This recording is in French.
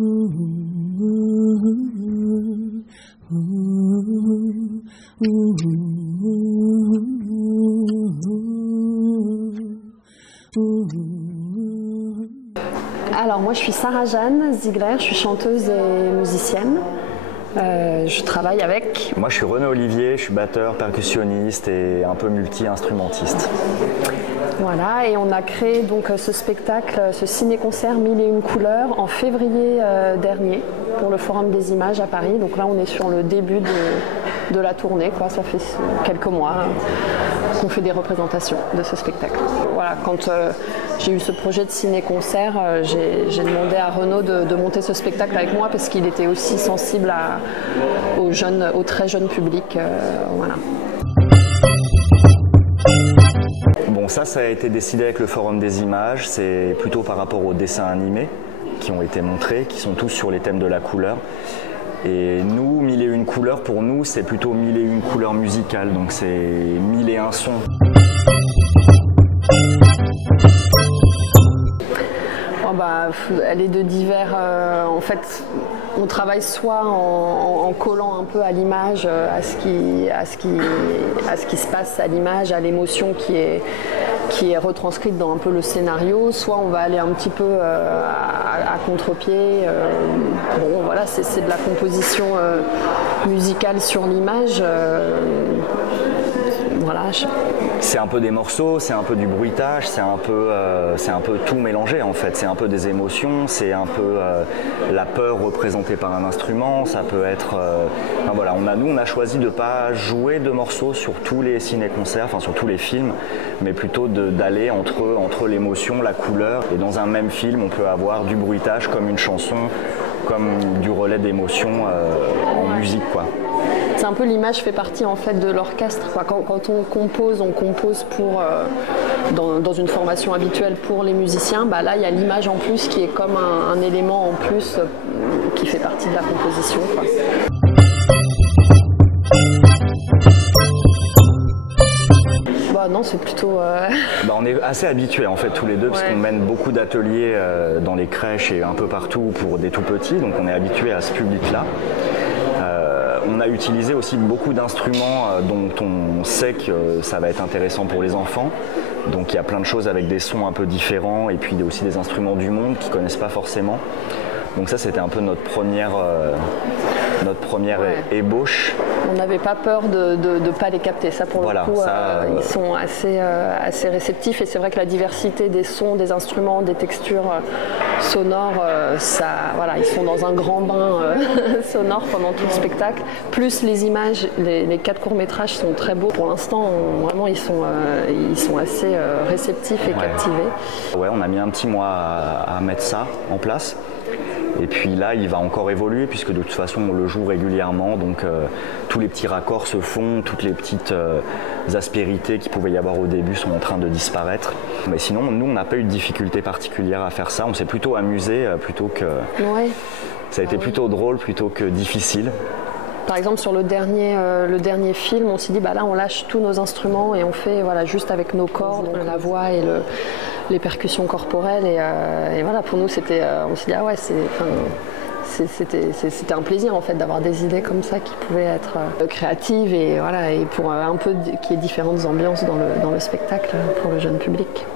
Alors moi je suis Sarah-Jeanne Ziegler, je suis chanteuse et musicienne. Je travaille avec... Moi je suis René Olivier, je suis batteur, percussionniste et un peu multi-instrumentiste. Voilà, et on a créé donc ce spectacle, ce ciné-concert 1001 couleurs en février dernier pour le Forum des Images à Paris. Donc là on est sur le début de la tournée, quoi. Ça fait quelques mois qu'on fait des représentations de ce spectacle. Voilà, quand j'ai eu ce projet de ciné-concert, j'ai demandé à Renaud de monter ce spectacle avec moi parce qu'il était aussi sensible au très jeune public. Voilà. Bon, ça a été décidé avec le Forum des Images, c'est plutôt par rapport aux dessins animés qui ont été montrés, qui sont tous sur les thèmes de la couleur. Et nous, 1001 couleurs, pour nous, c'est plutôt 1001 couleurs musicales, donc c'est 1001 sons. Oh bah, elle est de divers. En fait, on travaille soit en collant un peu à l'image, à ce qui se passe à l'image, à l'émotion qui est retranscrite dans un peu le scénario, soit on va aller un petit peu à contre-pied. Bon, voilà, c'est de la composition musicale sur l'image. Voilà. C'est un peu des morceaux, c'est un peu du bruitage, c'est un peu tout mélangé en fait. C'est un peu des émotions, c'est un peu la peur représentée par un instrument. Ça peut être. Enfin, voilà, nous on a choisi de ne pas jouer de morceaux sur tous les ciné-concerts, enfin sur tous les films, mais plutôt d'aller entre l'émotion, la couleur. Et dans un même film, on peut avoir du bruitage comme une chanson, comme du relais d'émotion en musique, quoi. C'est un peu l'image fait partie en fait de l'orchestre. Quand on compose pour dans une formation habituelle pour les musiciens. Bah là, il y a l'image en plus qui est comme un élément en plus qui fait partie de la composition, quoi. Bah non, c'est plutôt... Bah on est assez habitués en fait tous les deux, parce qu'on mène beaucoup d'ateliers dans les crèches et un peu partout pour des tout petits, donc on est habitués à ce public-là. On a utilisé aussi beaucoup d'instruments dont on sait que ça va être intéressant pour les enfants. Donc il y a plein de choses avec des sons un peu différents et puis aussi des instruments du monde qu'ils ne connaissent pas forcément. Donc ça c'était un peu notre première ébauche. On n'avait pas peur de ne pas les capter. Ça pour le coup, ils sont assez réceptifs et c'est vrai que la diversité des sons, des instruments, des textures sonores, ils sont dans un grand bain sonore pendant tout le spectacle. Plus les images, les 4 courts-métrages sont très beaux. Pour l'instant, vraiment, ils sont assez réceptifs et captivés. Ouais, on a mis un petit mois à mettre ça en place. Et puis là, il va encore évoluer puisque de toute façon, on le joue régulièrement. Donc tous les petits raccords se font, toutes les petites aspérités qu'il pouvait y avoir au début sont en train de disparaître. Mais sinon, nous, on n'a pas eu de difficulté particulière à faire ça. On s'est plutôt amusé plutôt que... Ouais. Ça a été plutôt drôle plutôt que difficile. Par exemple, sur le dernier film, on s'est dit, bah là, on lâche tous nos instruments et on fait juste avec nos cordes, la voix et les percussions corporelles. Et voilà, pour nous, on s'est dit, ah ouais, c'était un plaisir en fait d'avoir des idées comme ça qui pouvaient être créatives et voilà, et pour un peu qu'il y ait différentes ambiances dans le spectacle pour le jeune public.